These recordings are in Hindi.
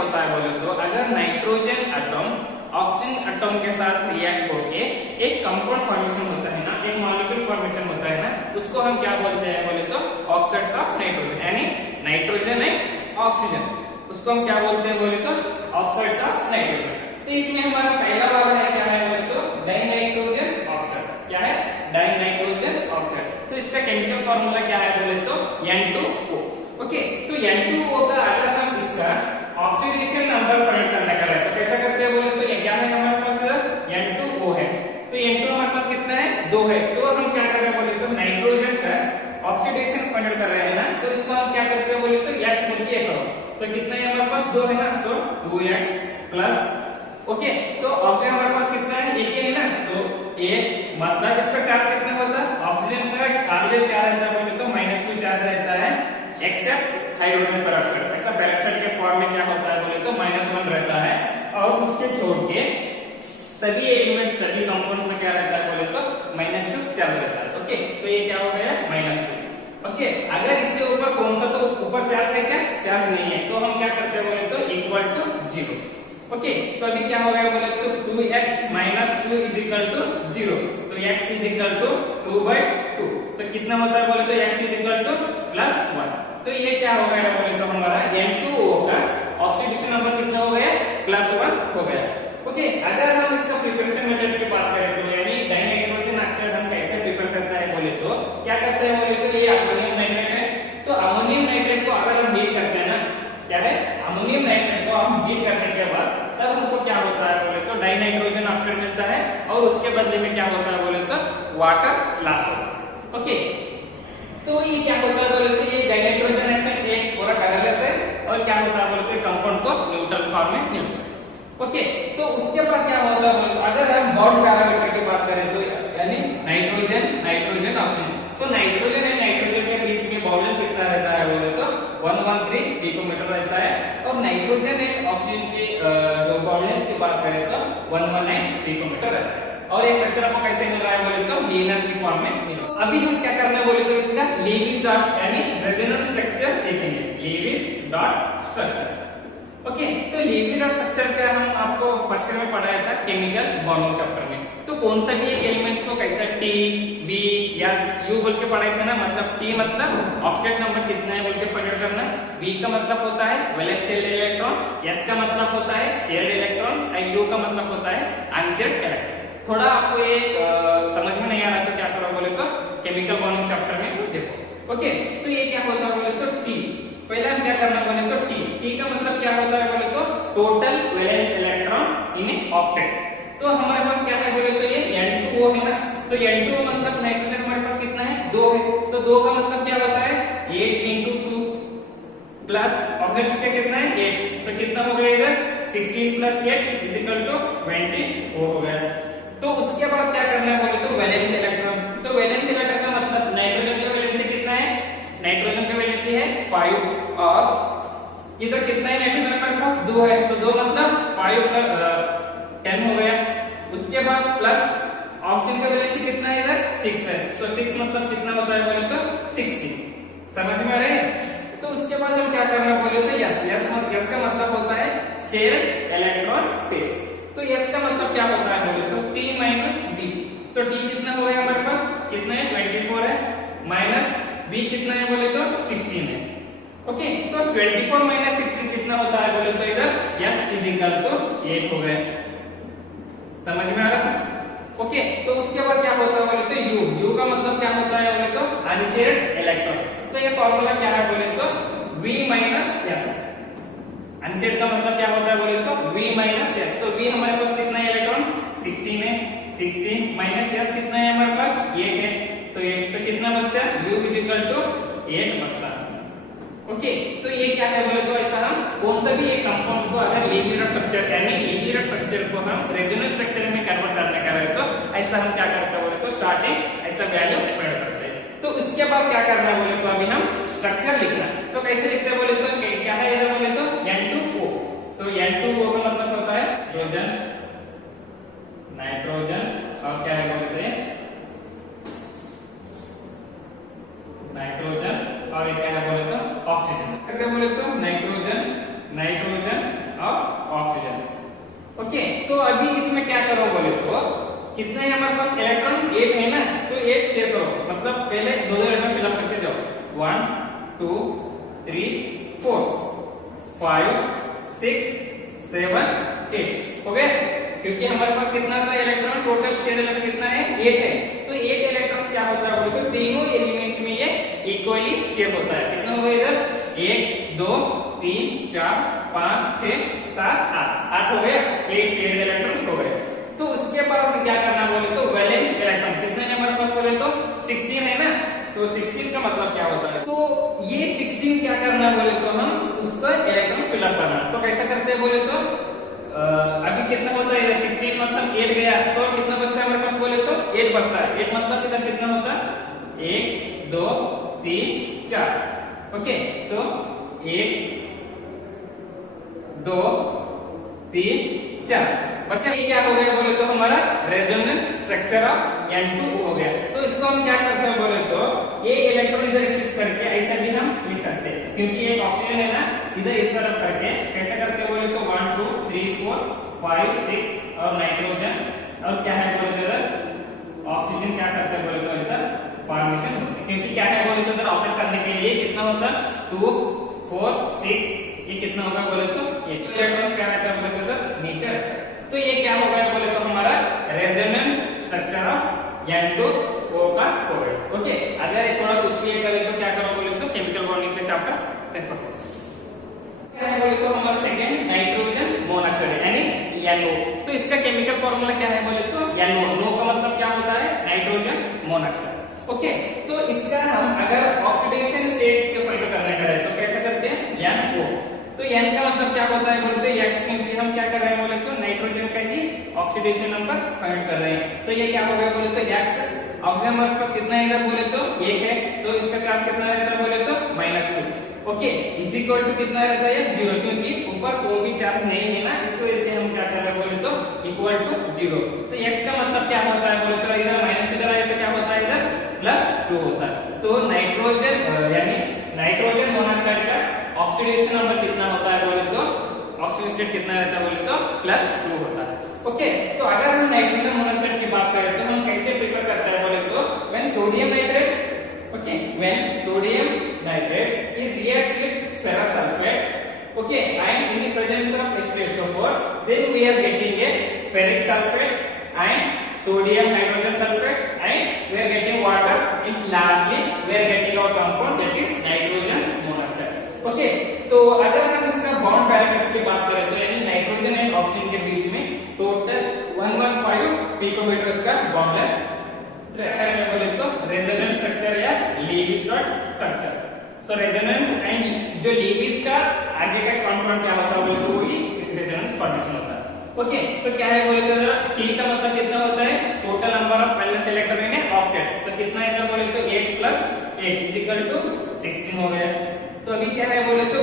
होता है बोले तो अगर नाइट्रोजन एटम ऑक्सीजन एटम के साथ रिएक्ट होके एक कंपाउंड फॉर्मेशन होता है ना, एक मॉलिक्यूल फॉर्मेशन होता है ना, उसको हम क्या बोलते हैं बोले तो ऑक्साइड्स ऑफ नाइट्रोजन, यानी नाइट्रोजन एंड ऑक्सीजन, उसको हम क्या बोलते हैं बोले तो ऑक्साइड्स ऑफ नाइट्रोजन। तो इसमें हमारा पहला वाला है क्या है बोले तो डाइनाइट्रोजन ऑक्साइड। क्या है? Dinitrogen oxide. तो इसका केमिकल फार्मूला क्या है बोले तो N2O। ओके, तो N2O का अगर हम इसका ऑक्सीडेशन नंबर फाइंड करने का है तो कैसा करते हैं बोले तो ये क्या है हमारे पास N2O है, तो N2 हमारे पास कितना है? 2 है। तो हम क्या कर रहे हैं बोले तो नाइट्रोजन का ऑक्सीडेशन फाइंड कर रहे हैं ना, तो इसको हम क्या करते हैं बोले तो X मल्टीप्लाई करो, तो कितना है हमारे पास? 2 है ना, सो 2X प्लस, ओके, तो ऑक्सीजन हमारे पास कितना है? एक ही है ना, तो एक मतलब इसका चार्ज कितना होता है? ऑक्सीजन का ऑलवेज क्या रहता है बोले तो -2 चार्ज रहता है एक्सेप्ट हाइड्रोजन पेरोक्साइड। ऐसा पेरोक्साइड के फॉर्म में क्या होता है बोले तो -1 रहता है, और उसके छोड़ के सभी एलिमेंट्स सभी कंपाउंड्स में क्या रहता है बोले तो -2 चार्ज रहता है। ओके, तो ये क्या हो गया? -2। ओके, अगर इसके ऊपर कौन सा तो ऊपर चार्ज है क्या? चार्ज नहीं है, तो हम क्या करते हैं बोले तो इक्वल टू 0। ओके, तो अभी क्या हो गया बोले तो 2x - 2 इज इक्वल टू 0, तो x इज इक्वल टू 2/2, तो कितना होता है बोले तो x इज इक्वल टू +1। तो ये क्या हो गया बोले तो हमारा N2O का ऑक्सीडेशन नंबर कितना हो गया? +1 हो गया। ओके, अगर हम इसका प्रिपरेशन मेथड की बात करें तो यानी डाइनाइट्रोजन ऑक्साइड हम कैसे प्रिपेयर करते हैं बोले तो क्या करते हैं बोले तो ये अमोनियम नाइट्रेट है, तो अमोनियम नाइट्रेट को अगर हम हीट करते हैं ना, क्या है? अमोनियम नाइट्रेट को हम हीट करने के बाद तब हमको क्या होता है बोले तो डाइनाइट्रोजन ऑक्साइड मिलता है, और उसके बदले में क्या होता है बोले तो वाटर लॉस होता है। ओके, तो ये क्या होता है बोले तो ये डाइनाइट्रोजन ऑक्साइड एक पूरा कलरलेस है, और क्या होता है बोले तो कंपाउंड को न्यूट्रल फॉर्म में मिलता है। ओके, तो उसके बाद क्या होता है बोले तो अगर हम बॉन्ड पैरामीटर की बात करें तो यानी नाइट्रोजन ऑक्सीजन, तो नाइट्रोजन एंड नाइट्रोजन के बीच में बॉन्ड कितना रहता है बोले तो 113 पिकोमीटर रहता है, और नाइट्रोजन एंड ऑक्सीजन की जो बॉन्ड की बात करें तो 119 पिकोमीटर रहता है। और ये स्ट्रक्चर आपको कैसे मिल रहा है बोले तो लीनियर की फॉर्म में मिल रहा है। अभी हम क्या करना है बोले तो इसका लीविस डॉट यानी रेजोनेंस स्ट्रक्चर देखेंगे, लीविस डॉट स्ट्रक्चर। ओके, तो लीविस डॉट स्ट्रक्चर का हम आपको फर्स्ट ईयर में पढ़ाया था केमिकल बॉन्डिंग चैप्टर में, तो कौन सा भी एक एलिमेंट्स को कैसा T, V, S, U बोल के पढ़ाए थे ना, मतलब T मतलब ऑक्टेट नंबर कितना है बोल के फाइंड आउट करना, V का मतलब होता है वैलेंस शेयर्ड इलेक्ट्रॉन, S का मतलब होता है शेयर्ड इलेक्ट्रॉन्स, और U का मतलब होता है अनशेयर्ड इलेक्ट्रॉन। थोड़ा आपको ये समझ में नहीं आ रहा तो क्या करो बोले तो केमिकल बॉन्डिंग चैप्टर में देखो। ओके, तो ये क्या होता है बोले तो T, पहले हम क्या करना बोले तो T का मतलब क्या होता है बोले तो total valence electron in octet. तो हमारे पास क्या है बोले तो ये N2O है ना, तो N2O मतलब नाइट्रोजन हमारे पास कितना है? 2 है, तो 2 का मतलब क्या होता है? 8 × 2 प्लस ऑक्सीजन का कितना है? 8, तो कितना हो गया इधर? 16 + 8 = 24 हो गया। तो उसके बाद क्या करना है बोले तो वैलेंस इलेक्ट्रॉन, तो वैलेंस इलेक्ट्रॉन का मतलब नाइट्रोजन का वैलेंसी कितना है? नाइट्रोजन का वैलेंसी है 5, और इधर कितना है? नाइट्रोजन हमारे पास 2 है, तो 2 मतलब 5 + 10 हो गया। उसके बाद प्लस ऑक्सीजन का वैलेंसी कितना है? इधर 6 है, तो 6 मतलब कितना होता है बोले तो 60। समझ में आ रहा है? तो उसके बाद हम क्या करना बोले तो यस का मतलब होता है शेयर्ड इलेक्ट्रॉन पेयर्स, तो यस का मतलब क्या होता है बोले तो T - B, तो T कितना हो गया हमारे पास? कितना है? 24 है, माइनस B कितना है बोले तो 16 है। ओके, तो 24 - 16 कितना होता है बोले तो इधर S = 8 हो गया। समझ में आ रहा? ओके, तो उसके बाद क्या होता है बोले तो U का मतलब क्या होता है बोले तो अनशेयर्ड इलेक्ट्रॉन, तो ये फॉर्मूला क्या है बोले तो V - S। अनशेयर्ड का मतलब क्या होता है बोले तो V - S, तो V हमारे पास कितना है इलेक्ट्रॉन? 16 है, 16 माइनस S कितना है हमारे पास? 8 है, तो 8 तो कितना बचता है? U = 8 बचता है। ओके, तो ये क्या है बोले तो ऐसा हम कौन सा भी एक कंपाउंड्स को अगर लीनियर स्ट्रक्चर यानी लीनियर स्ट्रक्चर को हम रेजोनेंस स्ट्रक्चर में कन्वर्ट करने का रहे तो ऐसा हम क्या करते हैं बोले तो स्टार्टिंग ऐसा वैल्यू प्रिंट करते हैं। तो उसके बाद क्या करना बोले तो अभी हम स्ट्रक्चर लिखना, तो कैसे लिखते हैं बोले तो क्या है इधर बोले तो N2O, तो N2O का मतलब होता है नाइट्रोजन और क्या है बोलते हैं नाइट्रोजन, और ये क्या है बोले तो ऑक्सीजन। क्या बोले तो नाइट्रोजन तो अभी इसमें क्या करो बोले तो कितने है हमारे पास इलेक्ट्रॉन 8 है ना, तो 8 शेयर करो, मतलब पहले दो इलेक्ट्रॉन फिलअप करके जाओ 1 2 3 4 5 6 7 8 हो गया, क्योंकि हमारे पास कितना था इलेक्ट्रॉन, टोटल शेयर इलेक्ट्रॉन कितना है 8 है, तो 8 इलेक्ट्रॉन्स क्या होता है बोले तो तीनों एलिमेंट्स में ये इक्वली शेयर होता है। कितना होगा इधर 1 2 3 4 5 6 7 8 हो गया, 8 शेयर इलेक्ट्रॉन्स हो गए। तो उसके बाद क्या करना बोले तो वैलेंस इलेक्ट्रॉन कितने हैं हमारे पास बोले तो 16 है ना, तो 16 का मतलब क्या होता है, तो ये 16 क्या करना बोले तो हम उसका इलेक्ट्रॉन फिलअप करना। तो कैसा करते हैं बोले तो अभी कितना होता है 16 मतलब 8 गया, तो कितना बचता है हमारे पास बोले तो 8 बचता है। 8 मतलब इधर कितना होता है 1 2 3 4, ओके, तो 1 2 3 4 बच्चा, ये क्या हो गया बोले तो हमारा रेजोनेंस स्ट्रक्चर ऑफ N2 हो गया। तो इसको हम क्या करते हैं बोले तो ये इलेक्ट्रॉन इधर शिफ्ट करके ऐसा भी हम लिख सकते हैं, क्योंकि एक ऑक्सीजन है ना, इधर इस तरफ करके कैसे करते बोले तो 1 2 3 4 5 6 और नाइट्रोजन और क्या है बोले तो इधर ऑक्सीजन क्या करते हैं बोले तो ऐसा फॉर्मेशन होता है, क्योंकि क्या है बोले तो इधर ऑपरेट करने के लिए कितना होता है 2 4 6, ये कितना होगा बोले तो ये इलेक्ट्रॉन्स क्या रहता है बोले तो इधर नीचे रहता है। तो ये क्या होगा बोले तो हमारा रेजोनेंस स्ट्रक्चर ऑफ N2O का हो गया, ओके। अगर ये थोड़ा कुछ भी करे तो क्या करो बोले तो केमिकल बॉन्डिंग का चैप्टर रेफर करो। क्या है बोले तो हमारा सेकंड नाइट्रोजन मोनोऑक्साइड यानी NO। तो इसका केमिकल फॉर्मूला क्या है बोले तो NO, NO का मतलब क्या होता है नाइट्रोजन मोनोऑक्साइड, ओके। तो इसका हम अगर ऑक्सीडेशन स्टेट के फाइंड करने का है तो कैसे करते हैं NO। तो N का मतलब क्या होता है बोलते हैं X, क्योंकि हम क्या कर रहे हैं बोले तो नाइट्रोजन का ही ऑक्सीडेशन नंबर फाइंड कर रहे हैं। तो ये क्या हो गया बोले तो X, ऑक्सीजन हमारे पास कितना है इधर बोले तो 1 है, तो इसका चार्ज कितना रहता है बोले तो -2, ओके, इज इक्वल टू कितना रहता है 0, क्योंकि ऊपर कोई भी चार्ज नहीं है ना, इसको वजह से हम क्या कर रहे हैं बोले तो इक्वल टू 0। तो X का मतलब क्या होता है बोले तो इधर माइनस इधर आए तो क्या होता है इधर +2 होता है। तो नाइट्रोजन यानी नाइट्रोजन मोनोऑक्साइड का ऑक्सीडेशन नंबर कितना होता है बोले तो ऑक्सीजन स्टेट कितना रहता है बोले तो +2 होता है, ओके। तो अगर हम नाइट्रोजन मोनोऑक्साइड की बात करें तो हम कैसे प्रिपेयर करते हैं बोले तो when sodium nitrate, okay, when sodium nitrate is react with ferrous sulfate, okay, and in the presence of H2SO4 then we are getting a ferric sulfate and sodium hydrogen sulfate and we are getting water, and lastly we are getting our compound that is nitrogen monoxide, okay। तो अगर हम इसका बॉन्ड पैरामीटर की बात करें तो यानी नाइट्रोजन एंड ऑक्सीजन के बीच में टोटल 115 पिकोमीटर का बॉन्ड है। तो बोले तो रेजोनेंस स्ट्रक्चर या लीविस स्ट्रक्चर, तो रेजोनेंस एंड जो लीविस का आगे का कंपाउंड क्या होता है बोले तो वही रेजोनेंस फॉर्मेशन होता है, ओके। तो क्या है बोले तो T का मतलब कितना होता है total number of valence electron in octet, तो कितना है इधर बोले तो 8 + 8 इज इक्वल टू 16 हो गया। तो अभी क्या है बोले तो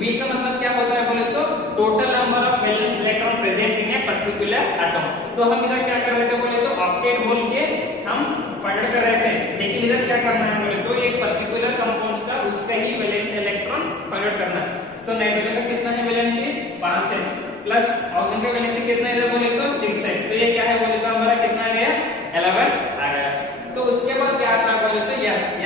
V का मतलब क्या होता है बोले तो total number of valence electron present in a particular atom. तो हम इधर क्या कर रहे थे बोले तो ऑक्टेट बोल के हम फाइंड कर रहे थे, लेकिन इधर क्या करना है बोले तो एक पर्टिकुलर कंपाउंड का उसका ही वैलेंस इलेक्ट्रॉन फाइंड करना। तो नाइट्रोजन का कितना है वैलेंसी 5 है, प्लस ऑक्सीजन का वैलेंसी कितना है इधर बोले तो 6 है, तो ये क्या है बोले तो हमारा कितना आ गया 11 आ गया। तो उसके बाद क्या आता है बोले तो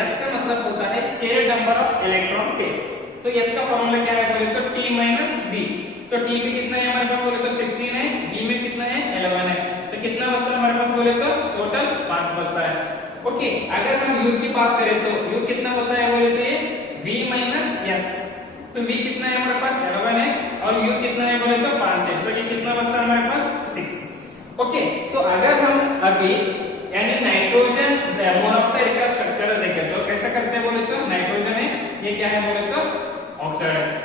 S का मतलब होता है share number of electron pairs. तो S का फॉर्मूला क्या है बोले तो T - B, तो T में कितना है हमारे पास बोले तो 16 है, B में कितना है 11 है, तो कितना बचता है हमारे पास बोले तो टोटल 5 बचता है, ओके। अगर हम U की बात करें तो U कितना होता है बोले तो ये V - S, तो V कितना है हमारे पास 11 है और U कितना है बोले तो 5 है, तो ये कितना बचता है हमारे पास 6, ओके। तो अगर हम अभी यानी नाइट्रोजन मोनोऑक्साइड का स्ट्रक्चर देखें तो कैसा करते हैं बोले तो नाइट्रोजन है, ये क्या है बोले तो ऑक्साइड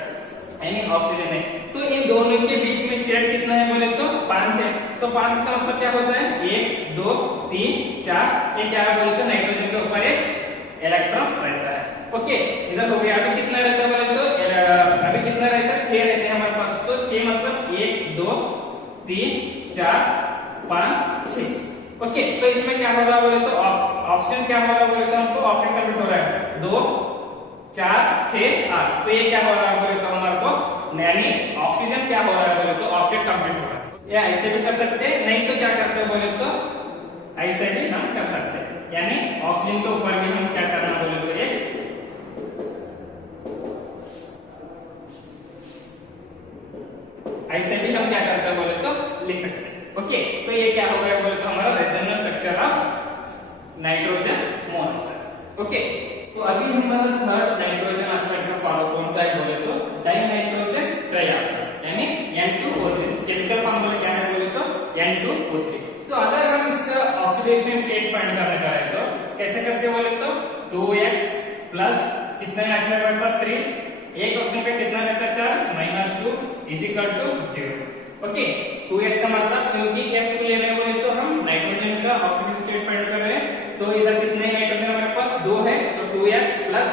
यानी ऑक्सीजन है, तो इन दोनों के बीच में शेयर कितना है बोले तो 5 है, तो 5 का मतलब क्या होता है 1 2 3 4, ये क्या है बोले तो नाइट्रोजन के ऊपर एक इलेक्ट्रॉन रहता है, ओके। इधर हो गया। अभी कितना रहता है बोले तो अभी कितना रहता है 6 रहते हैं हमारे पास, तो 6 मतलब 1 2 3 4 5 6, ओके। तो इसमें क्या हो रहा है बोले तो ऑक्सीजन क्या हो रहा है बोले तो हमको ऑक्टेट कंप्लीट हो रहा है 2 4 6 8, तो ये क्या हो रहा है बोले तो हमारे को यानी ऑक्सीजन क्या हो रहा है बोले तो ऑक्टेट कंप्लीट हो रहा है। या ऐसे भी कर सकते हैं, नहीं तो क्या करते हैं बोले तो ऐसे भी हम कर सकते हैं, यानी ऑक्सीजन के ऊपर भी हम क्या करना बोले तो ये ऐसे भी हम क्या करते हैं बोले तो लिख सकते हैं। ओके, तो ये क्या हो गया बोले तो हमारा resonance structure of nitrogen monoxide. Okay, तो अभी हमारा थर्ड नाइट्रोजन ऑक्साइड का फॉर्म कौन सा है बोले तो डाइनाइट्रोजन ट्राइऑक्साइड, यानी N2O3। केमिकल फॉर्मूला क्या है बोले तो N2O3। तो अगर हम इसका ऑक्सीडेशन स्टेट फाइंड करने का है तो कैसे करते बोले तो 2x प्लस कितना है एक्चुअली हमारे पास 3, एक ऑप्शन पे कितना रहता है charge -2 is equal to 0। Okay, 2x का मतलब क्योंकि s2 ले रहे हैं बोले तो हम नाइट्रोजन का ऑक्सीडेशन स्टेट फाइंड कर रहे हैं, तो इधर कितने नाइट्रोजन हमारे पास 2 है, तो 2x प्लस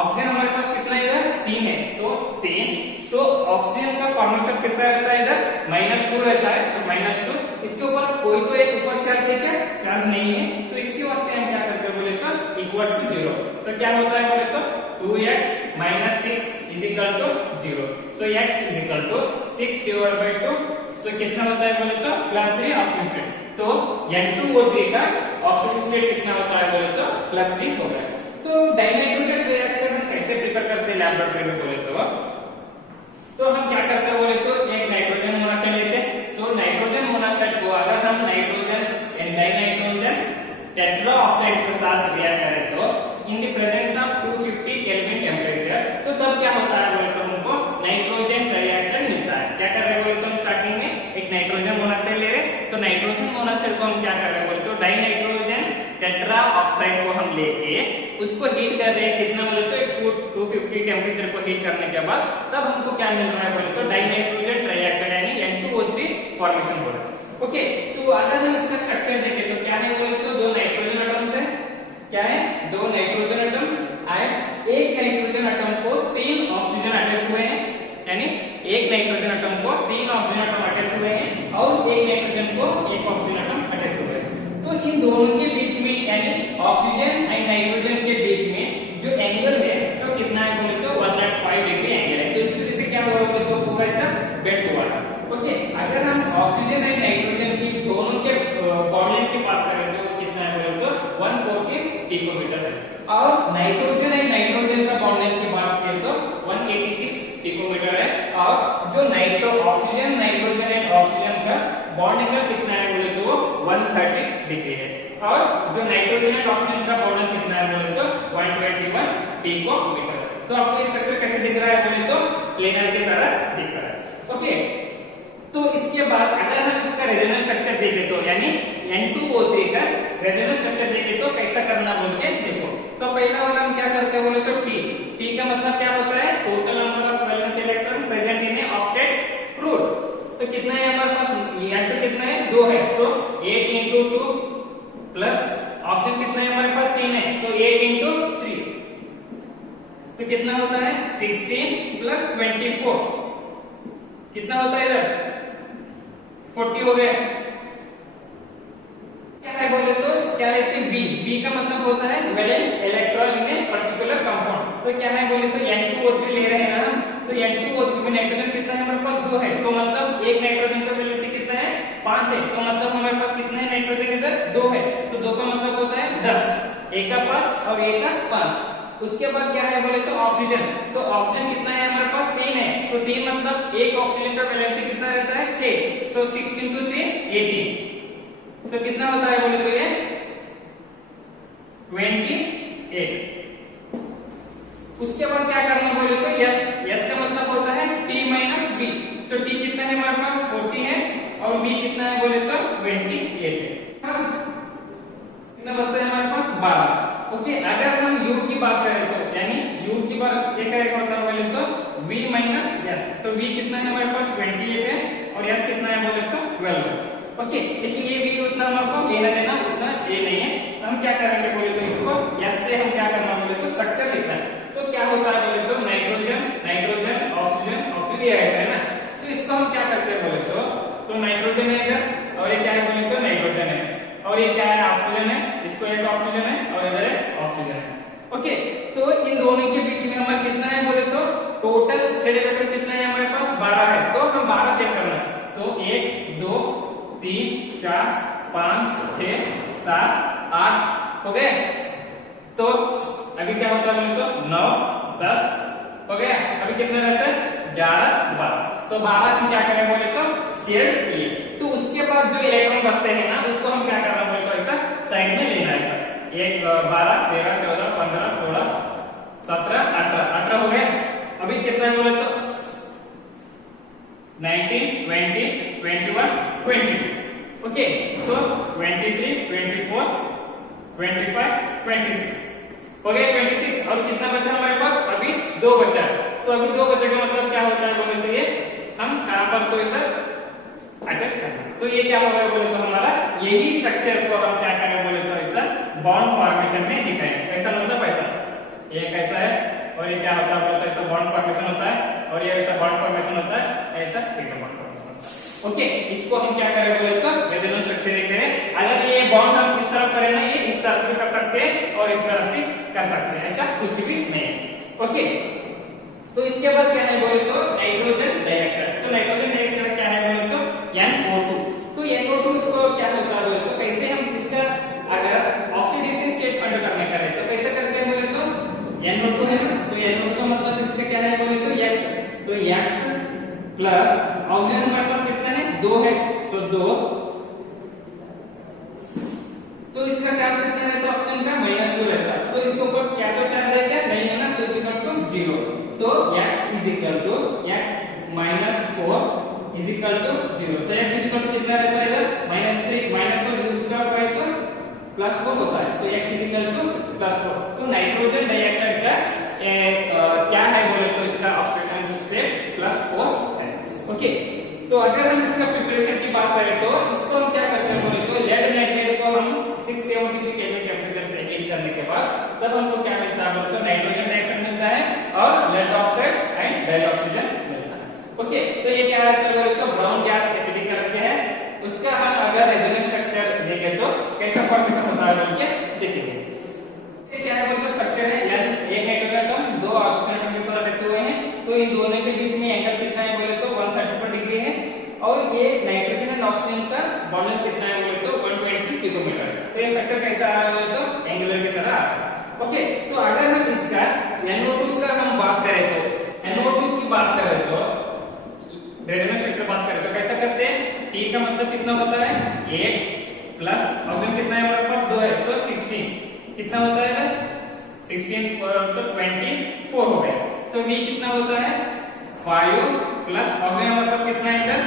ऑक्सीजन हमारे पास कितना इधर 3 है, तो 3। तो ऑक्सीजन का फॉर्मल चार्ज कितना रहता है इधर -2 रहता है, तो -2। इसके ऊपर कोई तो एक ऊपर चार्ज है क्या, चार्ज नहीं है, तो इसके वास्ते हम क्या करते हैं बोले तो इक्वल टू 0। तो क्या होता है बोले तो 2x - 6 is equal to 0। So x is equal to 6 divide by 2, तो कितना होता है बोले तो +3 ऑक्सीजन स्टेट। तो N2O3 का ऑक्सीजन स्टेट कितना होता है बोले तो +3 हो गया। तो डाइनाइट्रोजन रिएक्शन हम कैसे प्रिपेयर करते हैं लैबोरेटरी में बोले तो हम क्या करते हैं बोले तो एक नाइट्रोजन मोनोऑक्साइड लेते हैं। तो नाइट्रोजन मोनोऑक्साइड को अगर हम नाइट्रोजन एंड डाइनाइट्रोजन टेट्राऑक्साइड के साथ रिएक्ट करें तो in the presence of 250 kelvin temperature, तो तब क्या होता है बोले तो हमको नाइट्रोजन ट्राइऑक्साइड मिलता है। क्या कर रहे हैं बोले तो हम स्टार्टिंग में एक नाइट्रोजन मोनोऑक्साइड ले रहे हैं, तो नाइट्रोजन मोनोऑक्साइड को हम क्या कर रहे हैं बोले तो डाइनाइट्रोजन टेट्राऑक्साइड को हम लेके उसको हीट कर रहे हैं, कितना बोले तो 250 टेम्परेचर को हीट करने के बाद तब हमको क्या मिल रहा है बोले तो डाइनाइट्रोजन ट्राइऑक्साइड यानी N2O3 फॉर्मेशन हो रहा है। ओके, तो अगर हम इसका स्ट्रक्चर देखें तो क्या है बोले तो 2 नाइट्रोजन एटम्स है, क्या है 2 नाइट्रोजन एटम्स एंड एक नाइट्रोजन एटम को 3 ऑक्सीजन अटैच हुए हैं, यानी एक नाइट्रोजन एटम को 3 ऑक्सीजन एटम अटैच हुए हैं और एक नाइट्रोजन को एक ऑक्सीजन एटम अटैच हुए हैं। तो इन दोनों के बीच में यानी ऑक्सीजन एंड नाइट्रोजन के बीच में जो एंगल है तो कितना है बोले तो 105 डिग्री एंगल है। तो इस वजह से क्या हुआ बोले तो पूरा ऐसा बेंड हुआ है। ओके, अगर हम ऑक्सीजन एंड नाइट्रोजन की दोनों के बॉन्ड लेंथ की बात करें तो वो कितना है बोले तो 140 पिकोमीटर है, और नाइट्रोजन एंड नाइट्रोजन का बॉन्ड लेंथ की बात करें तो 186 पिकोमीटर है, और जो ऑक्सीजन नाइट्रोजन एंड ऑक्सीजन का बॉन्ड एंगल कितना है बोले तो वो 130 डिग्री है, और जो नाइट्रोजन एंड ऑक्सीजन का बॉन्ड एंगल कितना है बोले तो 121 पिकोमीटर। तो आपको स्ट्रक्चर कैसे दिख रहा है बोले तो प्लेनर की तरह दिख रहा है। ओके, तो इसके बाद अगर हम इसका रेजोनेंस स्ट्रक्चर देखें तो यानी N2O3 का रेजोनेंस स्ट्रक्चर देखें तो कैसा करना बोल के देखो। तो पहला वाला हम क्या करते हैं बोले तो T का मतलब क्या होता है total number of valence electron present in a octet root. तो कितना है हमारे पास N2 कितना है 2 है, तो 8 into 2 प्लस ऑक्सीजन कितना है हमारे पास 3 है, तो 8 into 3 तो कितना होता है 16 प्लस 24 कितना होता है इधर 40 हो गया। क्या है बोले तो क्या लेते हैं V का मतलब होता है valence electron in a particular compound. तो क्या है बोले तो N2O3 ले रहे हैं ना, तो N2O3 में नाइट्रोजन कितना है हमारे पास 2 है, तो मतलब एक नाइट्रोजन का वैलेंस कितना है 5 है, तो मतलब हमारे पास कितना है नाइट्रोजन इधर 2 है, तो 2 का मतलब होता है 10, एक का 5 और एक का 5। उसके बाद क्या है बोले तो ऑक्सीजन, तो ऑक्सीजन कितना है हमारे पास 3 है, तो 3 मतलब एक ऑक्सीजन का वैलेंस कितना रहता है 6, सो 6 into 3 18, तो कितना होता है बोले तो ये 28। उसके बाद क्या करना बोले तो S का मतलब होता है T - B, तो T कितना है हमारे पास 40 है और B कितना है बोले तो 28 है, कितना बचता है हमारे पास 12। ओके, अगर हम U की बात करें तो यानी U की बात ये क्या होता है बोले तो V - S, तो V कितना है हमारे पास 28 है और S कितना है बोले तो 12 है। ओके, लेकिन ये V उतना हमारे को लेना देना उतना ये नहीं है, तो हम क्या करेंगे बोले तो इसको S से हम क्या करना बोले तो स्ट्रक्चर लिखना है। तो क्या होता है बोले तो नाइट्रोजन नाइट्रोजन ऑक्सीजन ऑक्सीजन ये ऐसा है ना, तो इसको हम क्या करते हैं बोले तो नाइट्रोजन है इधर और ये क्या है बोले तो नाइट्रोजन है और ये क्या है ऑक्सीजन है, इसको एक ऑक्सीजन है और इधर एक ऑक्सीजन है। ओके, तो इन दोनों के बीच में हमारा कितना है बोले तो टोटल शेड इलेक्ट्रॉन कितना है हमारे पास 12 है, तो हम 12 शेड करना है, तो तो 1 2 3 4 5 6 7 8 हो गए। तो अभी क्या होता है बोले तो 9 10 हो गया। अभी कितने रहते हैं 11 12। तो 12 से क्या करें बोले तो शेयर किए। तो उसके बाद जो इलेक्ट्रॉन बचते हैं ना उसको हम क्या करना बोले तो ऐसा साइड में लेना है। ऐसा 1 12 13 14 15 16 17 18 हो गए। अभी कितना बोले तो 19 20 21 22। ओके सो 23 24 25 26 हो गया 26। और कितना बचा हमारे पास अभी 2 बचा। तो अभी 2 बचे का मतलब क्या होता है बोले तो ये हम कहां पर तो इधर अटैच करते हैं। तो ये क्या होगा बोले तो हमारा यही स्ट्रक्चर को हम क्या करें बोले तो ऐसा बॉन्ड फॉर्मेशन में दिखाएं। ऐसा मतलब ऐसा ये कैसा है और ये क्या होता है बोले तो ऐसा बॉन्ड फॉर्मेशन होता है और ये ऐसा बॉन्ड फॉर्मेशन होता है ऐसा सिग्मा बॉन्ड फॉर्मेशन होता है। ओके इसको हम क्या करें बोले तो रेजोनेंस स्ट्रक्चर करें। अगर ये बॉन्ड हम इस तरफ करें ना ये इस तरफ भी कर सकते हैं और इस तरफ भी कर सकते हैं। ऐसा कुछ भी नहीं है। ओके तो इसके बाद क्या है बोले तो नाइट्रोजन डाइऑक्साइड। तो नाइट्रोजन डाइऑक्साइड क्या है बोले तो NO2। तो NO2 इसको क्या होता है बोले तो कैसे हम इसका अगर ऑक्सीडेशन स्टेट फाइंड करने का है तो कैसे करते हैं बोले तो NO2 है ना। तो NO2 का मतलब इसका क्या है बोले तो X। तो X प्लस ऑक्सीजन हमारे पास कितना है 2 है। सो 2 तो इसका चार्ज कितना है तो ऑक्सीजन का -2 रहता है। तो इसके ऊपर क्या तो चार्ज है क्या नहीं है ना। तो इक्वल टू 0। तो x is equal to x -4 is equal to 0। तो x इज इक्वल टू कितना रहता है इधर -3 -4 यूज का है तो +4 होता है। तो x इज इक्वल टू +4। तो नाइट्रोजन डाइऑक्साइड का क्या है बोले तो इसका ऑक्सीडेशन स्टेट +4 है। ओके तो अगर हम इसका प्रिपरेशन की बात करें तो इसको हम क्या करते हैं बोले तो लेड नाइट्रेट को हम 673 केल्विन टेंपरेचर से हीट करने के बाद तब हमको क्या मिलता है बोले तो नाइट्रोजन डाइऑक्साइड मिलता है और लेड ऑक्साइड एंड डाइऑक्सीजन मिलता है। ओके तो ये क्या है बोले तो ब्राउन गैस एसिडिक करके है। उसका हम अगर रेजोनेंस स्ट्रक्चर देखें तो कैसा फॉर्मेशन होता है बोल के देखेंगे। ये क्या है बोले तो स्ट्रक्चर है N एक नाइट्रोजन एटम 2 ऑक्सीजन एटम के साथ रखे हुए हैं। तो इन दोनों के बीच में एंगल कितना है बोले तो 134 डिग्री है। और ये नाइट्रोजन एंड ऑक्सीजन का बॉन्ड कितना है बोले तो 120 पिकोमीटर है। तो ये स्ट्रक्चर कैसा आ रहा है बोले तो एंगुलर की तरह आ रहा है। ओके तो अगर हम इसका NO2 का हम बात करें तो NO2 की बात करें तो रेजोनेंस स्ट्रक्चर बात करें तो कैसा करते हैं। T का मतलब कितना होता है 8 प्लस ऑक्सीजन कितना है हमारे पास 2 है तो 16 कितना होता है 16 तो 24 हो गया। तो V कितना होता है 5 प्लस ऑक्सीजन हमारे पास कितना है इधर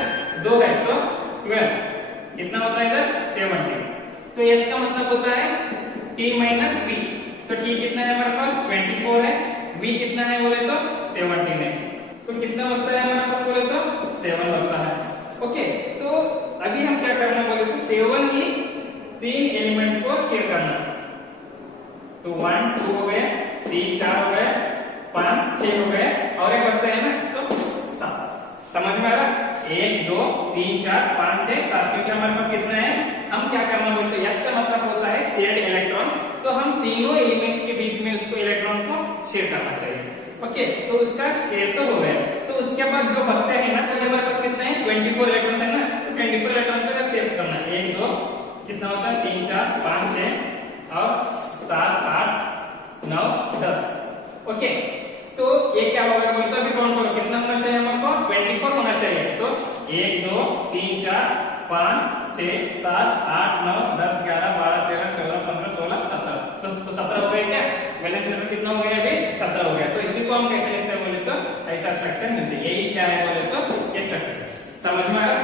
2 है तो 12 कितना होता है इधर 17। तो S का मतलब होता है T माइनस V। तो T कितना है हमारे पास 24 है। V कितना है बोले तो 17 है। तो कितना बचता है हमारे पास बोले तो 7 बचता है। ओके तो अभी हम क्या करना बोले तो 7 ही 3 एलिमेंट्स को शेयर करना। तो 1 2 हो गए 3 4 हो गए 5 6 हो गए और एक बचता है ना तो 7। समझ में आ रहा 1 2 3 4 5 6 7 क्योंकि हमारे पास कितना है हम क्या करना बोलते हैं S का मतलब होता है शेयर्ड इलेक्ट्रॉन। तो हम तीनों एलिमेंट्स के बीच में उसको इलेक्ट्रॉन को शेयर करना चाहिए। ओके तो उसका शेयर तो हो गया। तो उसके बाद जो बचते हैं ना तो ये हमारे पास कितने हैं 24 इलेक्ट्रॉन है ना। तो 24 इलेक्ट्रॉन को शेयर करना 1 2 कितना होता है 3 4 5 6 और 7 8 9 10। ओके तो ये क्या होगा बोलते तो अभी काउंट करो कितना होना चाहिए हमको 24 होना चाहिए। तो 1 2 3 4 5 6 7 8 9 10 11 12 13 14 15 16 17। तो 17 हो गए क्या बैलेंस नंबर कितना हो गया अभी 17 हो गया। तो इसी को हम कैसे लिखते हैं बोले तो ऐसा स्ट्रक्चर मिलता है। यही क्या है बोले तो ये स्ट्रक्चर समझ में आया।